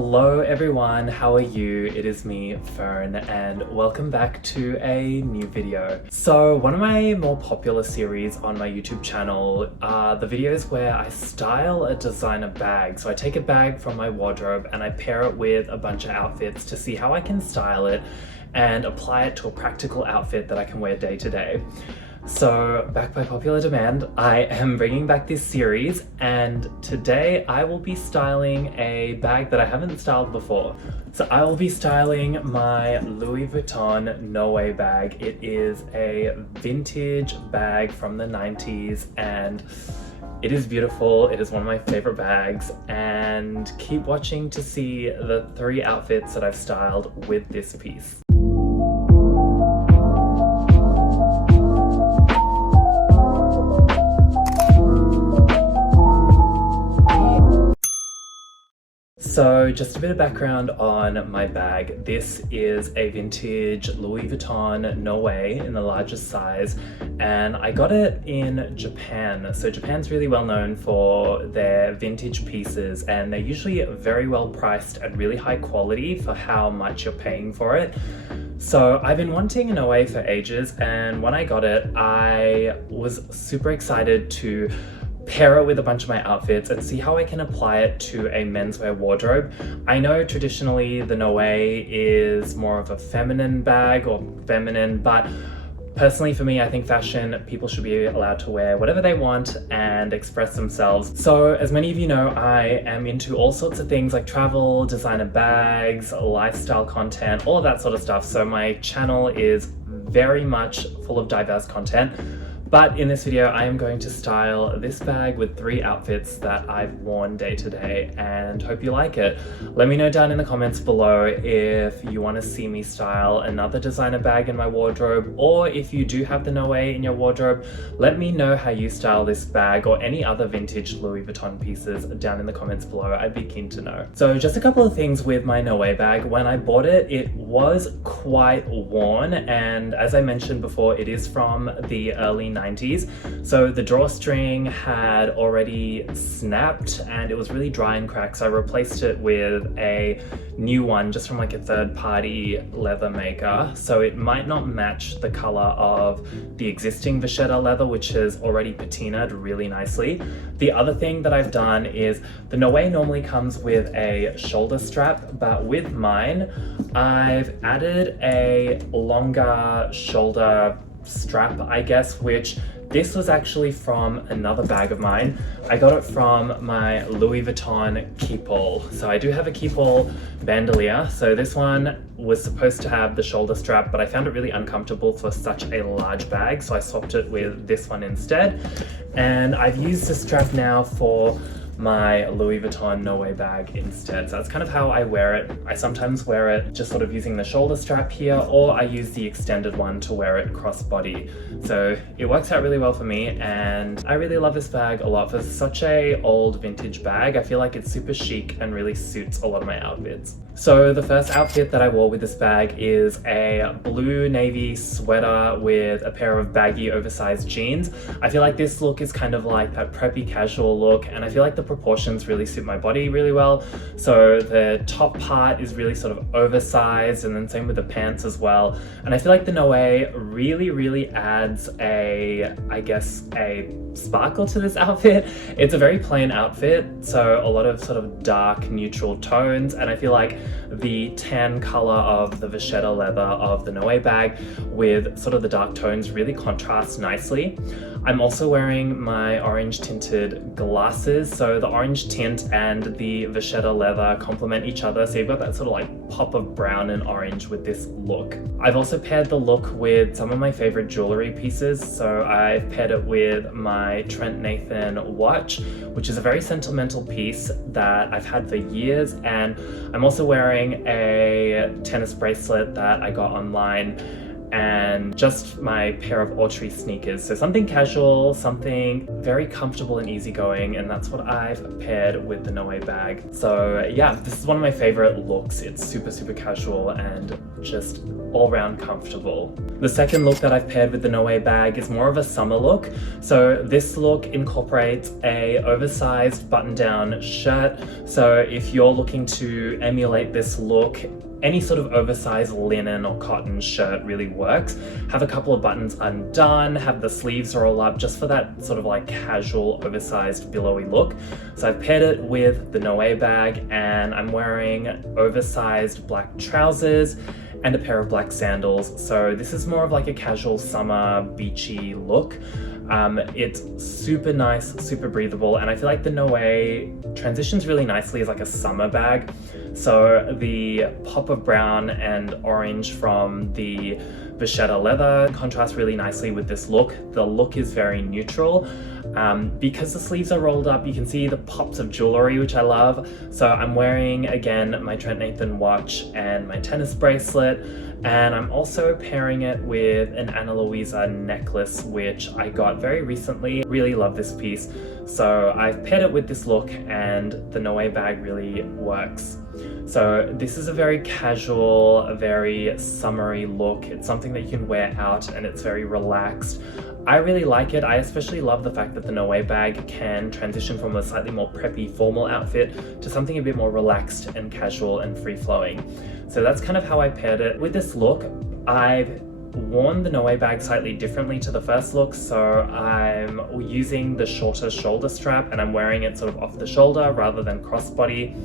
Hello everyone, how are you? It is me, Fern, and welcome back to a new video. So one of my more popular series on my YouTube channel are the videos where I style a designer bag. So I take a bag from my wardrobe and I pair it with a bunch of outfits to see how I can style it and apply it to a practical outfit that I can wear day to day. So, back by popular demand, I am bringing back this series, and today I will be styling a bag that I haven't styled before. So I will be styling my Louis Vuitton Noé bag. It is a vintage bag from the 90s and it is beautiful. It is one of my favorite bags, and keep watching to see the 3 outfits that I've styled with this piece. So just a bit of background on my bag. This is a vintage Louis Vuitton Noé in the largest size, and I got it in Japan. So Japan's really well known for their vintage pieces, and they're usually very well priced and really high quality for how much you're paying for it. So I've been wanting an Noé for ages, and when I got it, I was super excited to pair it with a bunch of my outfits and see how I can apply it to a menswear wardrobe. I know traditionally the Noé is more of a feminine bag or feminine, but personally for me, I think fashion, people should be allowed to wear whatever they want and express themselves. So as many of you know, I am into all sorts of things like travel, designer bags, lifestyle content, all of that sort of stuff. So my channel is very much full of diverse content. But in this video, I am going to style this bag with 3 outfits that I've worn day to day and hope you like it. Let me know down in the comments below if you want to see me style another designer bag in my wardrobe, or if you do have the Noé in your wardrobe, let me know how you style this bag or any other vintage Louis Vuitton pieces down in the comments below. I'd be keen to know. So just a couple of things with my Noé bag. When I bought it, it was quite worn, and as I mentioned before, it is from the early 90s. So the drawstring had already snapped and it was really dry and cracked, so I replaced it with a new one just from like a third-party leather maker. So it might not match the color of the existing vachetta leather, which is already patinaed really nicely. The other thing that I've done is the Noé normally comes with a shoulder strap, but with mine, I've added a longer shoulder strap, I guess, which this was actually from another bag of mine. I got it from my Louis Vuitton Keepall. So I do have a Keepall bandolier. So this one was supposed to have the shoulder strap, but I found it really uncomfortable for such a large bag, so I swapped it with this one instead. And I've used the strap now for my Louis Vuitton Noé bag instead. So that's kind of how I wear it. I sometimes wear it just sort of using the shoulder strap here, or I use the extended one to wear it crossbody. So it works out really well for me, and I really love this bag a lot. For such a old vintage bag, I feel like it's super chic and really suits a lot of my outfits. So the first outfit that I wore with this bag is a blue navy sweater with a pair of baggy oversized jeans. I feel like this look is kind of like that preppy casual look, and I feel like the proportions really suit my body really well. So the top part is really sort of oversized, and then same with the pants as well. And I feel like the Noé really adds I guess a sparkle to this outfit. It's a very plain outfit, so a lot of sort of dark neutral tones, and I feel like the tan color of the vachetta leather of the Noé bag with sort of the dark tones really contrasts nicely. I'm also wearing my orange tinted glasses, so the orange tint and the vachetta leather complement each other, so you've got that sort of like pop of brown and orange with this look. I've also paired the look with some of my favorite jewelry pieces, so I've paired it with my Trent Nathan watch, which is a very sentimental piece that I've had for years, and I'm also wearing a tennis bracelet that I got online, and just my pair of Autry sneakers. So something casual, something very comfortable and easygoing, and that's what I've paired with the Noé bag. So yeah, this is one of my favorite looks. It's super casual and just all round comfortable. The second look that I've paired with the Noe bag is more of a summer look. So this look incorporates a oversized button-down shirt. So if you're looking to emulate this look, any sort of oversized linen or cotton shirt really works. Have a couple of buttons undone, have the sleeves roll up just for that sort of like casual, oversized, billowy look. So I've paired it with the Noe bag, and I'm wearing oversized black trousers and a pair of black sandals. So this is more of like a casual summer beachy look. It's super nice, super breathable, and I feel like the Noe transitions really nicely as like a summer bag. So the pop of brown and orange from the vachetta leather contrasts really nicely with this look. The look is very neutral. Because the sleeves are rolled up, you can see the pops of jewelry, which I love. So I'm wearing, again, my Trent Nathan watch and my tennis bracelet, and I'm also pairing it with an Ana Luisa necklace, which I got very recently. Really love this piece. So I've paired it with this look, and the Noe bag really works. So this is a very casual, a very summery look. It's something that you can wear out, and it's very relaxed. I really like it. I especially love the fact that the Noe bag can transition from a slightly more preppy formal outfit to something a bit more relaxed and casual and free-flowing. So that's kind of how I paired it. With this look, I've worn the Noe bag slightly differently to the first look. So I'm using the shorter shoulder strap, and I'm wearing it sort of off the shoulder rather than crossbody.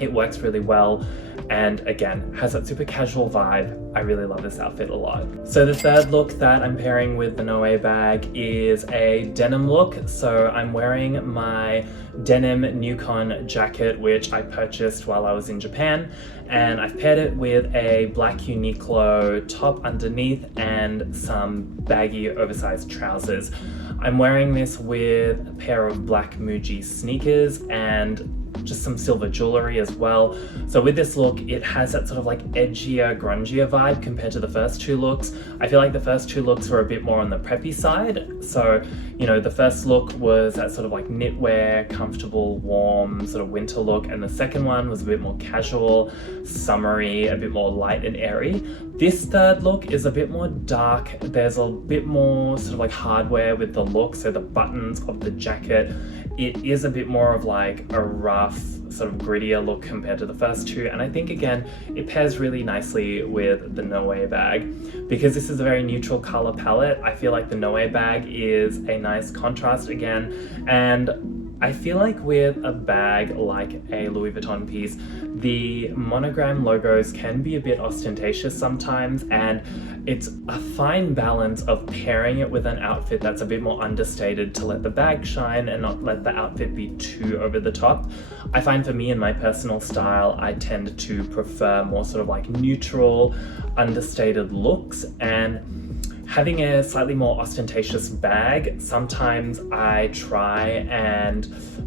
It works really well, and again, has that super casual vibe. I really love this outfit a lot. So the third look that I'm pairing with the Noe bag is a denim look. So I'm wearing my denim Newcon jacket, which I purchased while I was in Japan, and I've paired it with a black Uniqlo top underneath and some baggy oversized trousers. I'm wearing this with a pair of black Muji sneakers and just some silver jewelry as well. So with this look, it has that sort of like edgier, grungier vibe compared to the first two looks. I feel like the first two looks were a bit more on the preppy side. So, you know, the first look was that sort of like knitwear, comfortable, warm sort of winter look. And the second one was a bit more casual, summery, a bit more light and airy. This third look is a bit more dark. There's a bit more sort of like hardware with the look. So the buttons of the jacket, it is a bit more of like a rough, sort of grittier look compared to the first two. And I think, again, it pairs really nicely with the Noe bag. Because this is a very neutral color palette, I feel like the Noe bag is a nice contrast again. And I feel like with a bag like a Louis Vuitton piece, the monogram logos can be a bit ostentatious sometimes, and it's a fine balance of pairing it with an outfit that's a bit more understated to let the bag shine and not let the outfit be too over the top. I find for me, in my personal style, I tend to prefer more sort of like neutral, understated looks, and having a slightly more ostentatious bag, sometimes I try and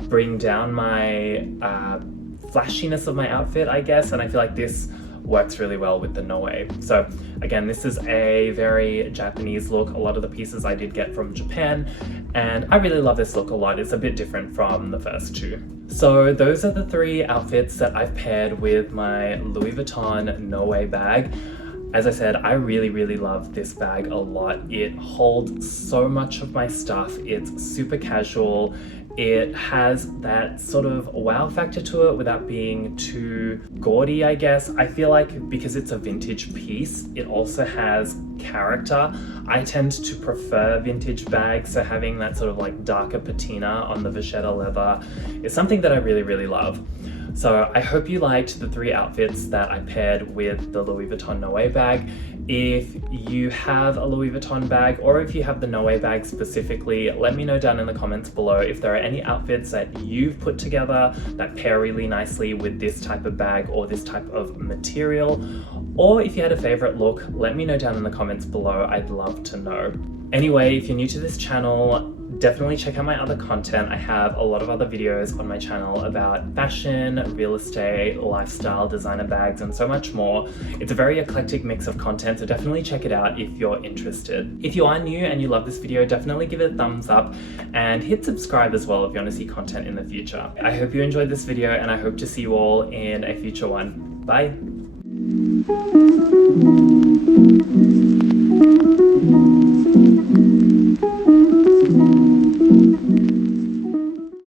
bring down my flashiness of my outfit, I guess, and I feel like this works really well with the Noe. So again, this is a very Japanese look. A lot of the pieces I did get from Japan, and I really love this look a lot. It's a bit different from the first two. So those are the three outfits that I've paired with my Louis Vuitton Noe bag. As I said, I really love this bag a lot. It holds so much of my stuff. It's super casual. It has that sort of wow factor to it without being too gaudy, I guess. I feel like because it's a vintage piece, it also has character. I tend to prefer vintage bags, so having that sort of like darker patina on the vachetta leather is something that I really love. So I hope you liked the three outfits that I paired with the Louis Vuitton Noe bag. If you have a Louis Vuitton bag, or if you have the Noe bag specifically, let me know down in the comments below if there are any outfits that you've put together that pair really nicely with this type of bag or this type of material. Or if you had a favorite look, let me know down in the comments below. I'd love to know. Anyway, if you're new to this channel, definitely check out my other content. I have a lot of other videos on my channel about fashion, real estate, lifestyle, designer bags, and so much more. It's a very eclectic mix of content, so definitely check it out if you're interested. If you are new and you love this video, definitely give it a thumbs up and hit subscribe as well if you want to see content in the future. I hope you enjoyed this video, and I hope to see you all in a future one. Bye!